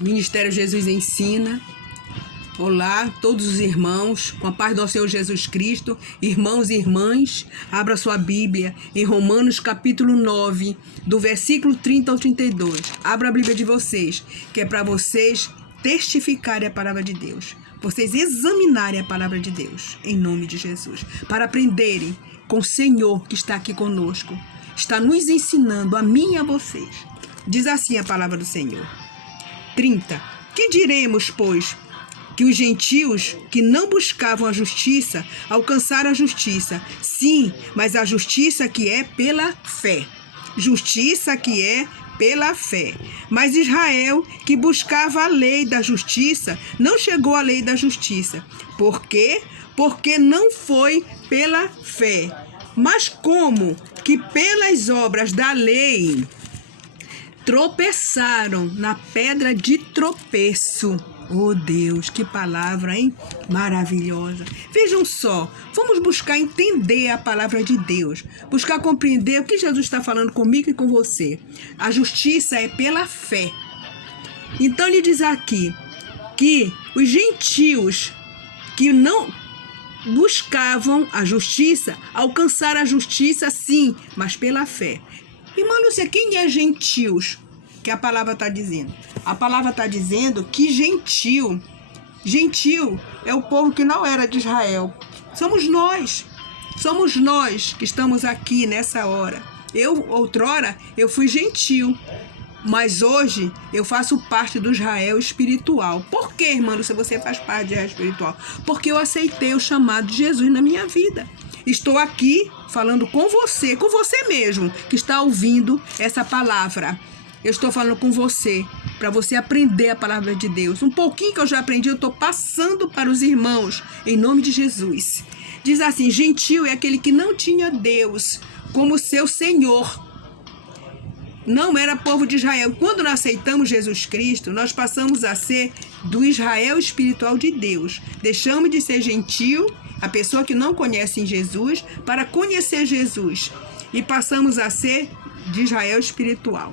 Ministério Jesus Ensina. Olá, todos os irmãos, com a paz do nosso Senhor Jesus Cristo, irmãos e irmãs, abra sua Bíblia em Romanos capítulo 9, do versículo 30 ao 32. Abra a Bíblia de vocês, que é para vocês testificarem a palavra de Deus, vocês examinarem a palavra de Deus, em nome de Jesus, para aprenderem com o Senhor que está aqui conosco, está nos ensinando a mim e a vocês. Diz assim a palavra do Senhor. 30. Que diremos, pois? Que os gentios que não buscavam a justiça alcançaram a justiça. Sim, mas a justiça que é pela fé. Justiça que é pela fé. Mas Israel, que buscava a lei da justiça, não chegou à lei da justiça. Por quê? Porque não foi pela fé. Mas como que pelas obras da lei tropeçaram na pedra de tropeço. Oh Deus, que palavra, hein? Maravilhosa. Vejam só, vamos buscar entender a palavra de Deus, buscar compreender o que Jesus está falando comigo e com você. A justiça é pela fé. Então ele diz aqui que os gentios que não buscavam a justiça alcançaram a justiça, sim, mas pela fé. Irmã Lúcia, quem é gentios? Que a palavra está dizendo. A palavra está dizendo que gentil é o povo que não era de Israel. Somos nós que estamos aqui nessa hora. Outrora, eu fui gentil, mas hoje eu faço parte do Israel espiritual. Por que, irmã Lúcia, você faz parte do Israel espiritual? Porque eu aceitei o chamado de Jesus na minha vida. Estou aqui falando com você mesmo, que está ouvindo essa palavra. Eu estou falando com você, para você aprender a palavra de Deus. Um pouquinho que eu já aprendi, eu estou passando para os irmãos, em nome de Jesus. Diz assim, gentil é aquele que não tinha Deus como seu Senhor. Não era povo de Israel. Quando nós aceitamos Jesus Cristo, nós passamos a ser do Israel espiritual de Deus. Deixamos de ser gentil, a pessoa que não conhece Jesus, para conhecer Jesus. E passamos a ser de Israel espiritual.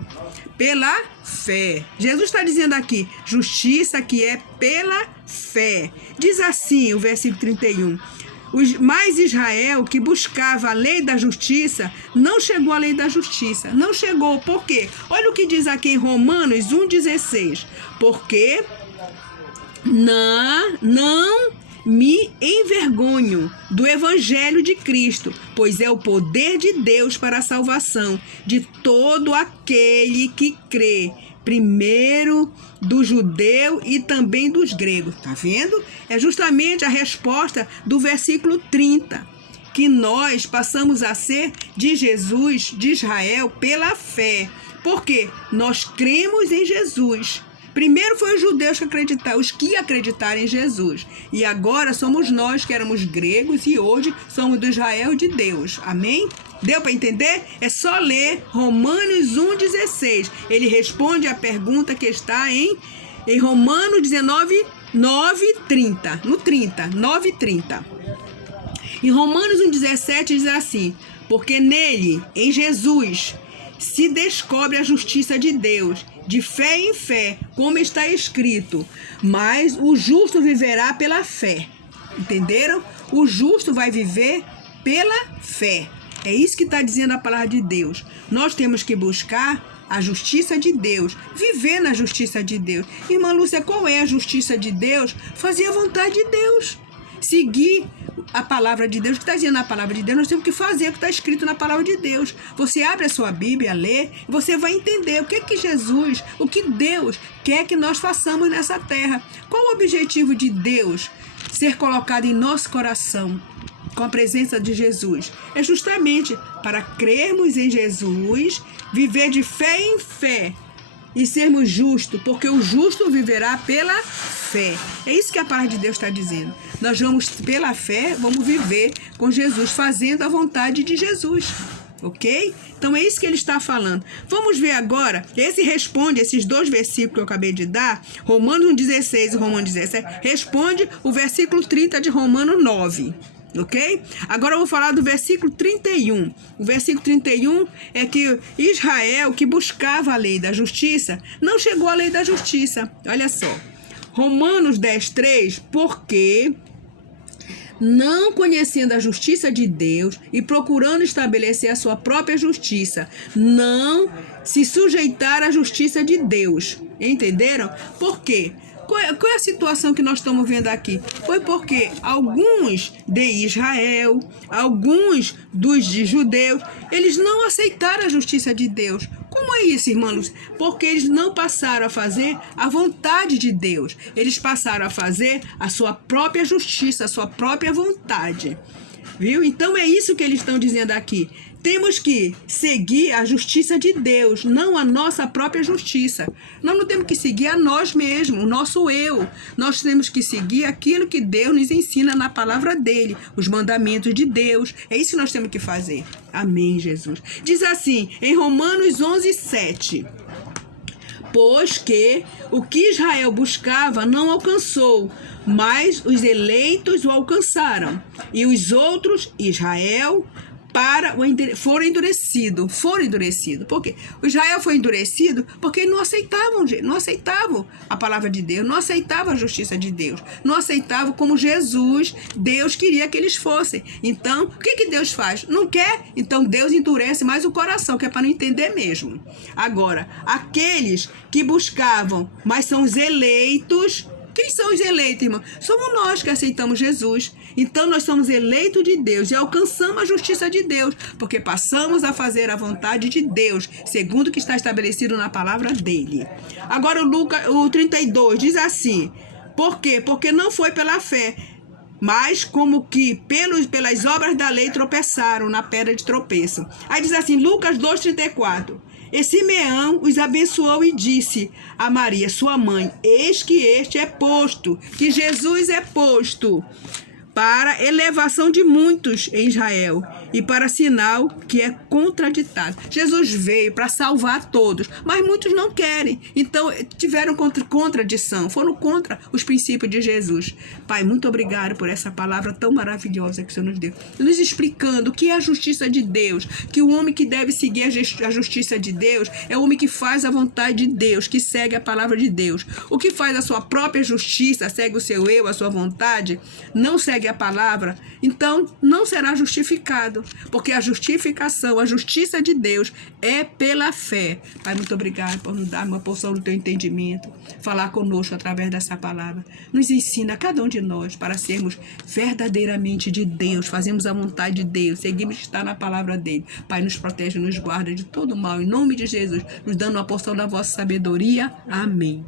Pela fé. Jesus está dizendo aqui, justiça que é pela fé. Diz assim o versículo 31. Mas Israel, que buscava a lei da justiça, não chegou à lei da justiça. Não chegou. Por quê? Olha o que diz aqui em Romanos 1,16. Porque não me envergonho do evangelho de Cristo, pois é o poder de Deus para a salvação de todo aquele que crê, primeiro do judeu e também dos gregos. Tá vendo? É justamente a resposta do versículo 30, que nós passamos a ser de Jesus, de Israel, pela fé. Porque nós cremos em Jesus. Primeiro foi os judeus que acreditaram em Jesus. E agora somos nós que éramos gregos e hoje somos do Israel de Deus. Amém? Deu para entender? É só ler Romanos 1,16. Ele responde a pergunta que está em Romanos 19, 9, 30. No 30, 9 e 30. Em Romanos 1,17 diz assim, porque nele, em Jesus, se descobre a justiça de Deus, de fé em fé, como está escrito, mas o justo viverá pela fé. Entenderam? O justo vai viver pela fé. É isso que está dizendo a palavra de Deus. Nós temos que buscar a justiça de Deus, viver na justiça de Deus. Irmã Lúcia, qual é a justiça de Deus? Fazer a vontade de Deus. Seguir a palavra de Deus, o que está dizendo na palavra de Deus, nós temos que fazer o que está escrito na palavra de Deus. Você abre a sua Bíblia, lê, e você vai entender o que Jesus, o que Deus quer que nós façamos nessa terra. Qual o objetivo de Deus ser colocado em nosso coração com a presença de Jesus? É justamente para crermos em Jesus, viver de fé em fé e sermos justos, porque o justo viverá pela fé. É isso que a palavra de Deus está dizendo. Nós vamos, pela fé, vamos viver com Jesus, fazendo a vontade de Jesus. Ok? Então é isso que ele está falando. Vamos ver agora, esses dois versículos que eu acabei de dar, Romanos 1,16 e Romanos 17, responde o versículo 30 de Romanos 9. Ok? Agora eu vou falar do versículo 31. O versículo 31 é que Israel, que buscava a lei da justiça, não chegou à lei da justiça. Olha só. Romanos 10:3, porque não conhecendo a justiça de Deus e procurando estabelecer a sua própria justiça, não se sujeitar à justiça de Deus. Entenderam? Por quê? Qual é a situação que nós estamos vendo aqui? Foi porque alguns de Israel, alguns dos de judeus, eles não aceitaram a justiça de Deus. Como é isso, irmãos? Porque eles não passaram a fazer a vontade de Deus. Eles passaram a fazer a sua própria justiça, a sua própria vontade. Viu? Então é isso que eles estão dizendo aqui. Temos que seguir a justiça de Deus, não a nossa própria justiça. Nós não temos que seguir a nós mesmos, o nosso eu. Nós temos que seguir aquilo que Deus nos ensina na palavra dele, os mandamentos de Deus. É isso que nós temos que fazer. Amém, Jesus. Diz assim, em Romanos 11:7. Pois que o que Israel buscava não alcançou, mas os eleitos o alcançaram. E os outros, Israel, foram endurecidos. Por quê? O Israel foi endurecido porque não aceitavam a palavra de Deus, não aceitavam a justiça de Deus, não aceitavam como Jesus, Deus queria que eles fossem. Então, o que Deus faz? Não quer? Então Deus endurece mais o coração, que é para não entender mesmo. Agora, aqueles que buscavam, mas são os eleitos. Quem são os eleitos, irmão? Somos nós que aceitamos Jesus. Então, nós somos eleitos de Deus e alcançamos a justiça de Deus, porque passamos a fazer a vontade de Deus, segundo o que está estabelecido na palavra dele. Agora, o 32 diz assim, por quê? Porque não foi pela fé, mas como que pelas obras da lei tropeçaram na pedra de tropeço. Aí diz assim, Lucas 2:34. E Simeão os abençoou e disse a Maria, sua mãe, eis que este é posto, que Jesus é posto para elevação de muitos em Israel e para sinal que é contraditado. Jesus veio para salvar todos, mas muitos não querem. Então, tiveram contradição, foram contra os princípios de Jesus. Pai, muito obrigado por essa palavra tão maravilhosa que o Senhor nos deu. Nos explicando o que é a justiça de Deus, que o homem que deve seguir a justiça de Deus é o homem que faz a vontade de Deus, que segue a palavra de Deus. O que faz a sua própria justiça, segue o seu eu, a sua vontade, não segue a palavra, então não será justificado, porque a justificação, a justiça de Deus é pela fé. Pai, muito obrigado por nos dar uma porção do teu entendimento, falar conosco através dessa palavra. Nos ensina a cada um de nós para sermos verdadeiramente de Deus, fazemos a vontade de Deus, seguimos que está na palavra dele. Pai, nos protege, nos guarda de todo mal, em nome de Jesus, nos dando uma porção da vossa sabedoria. Amém.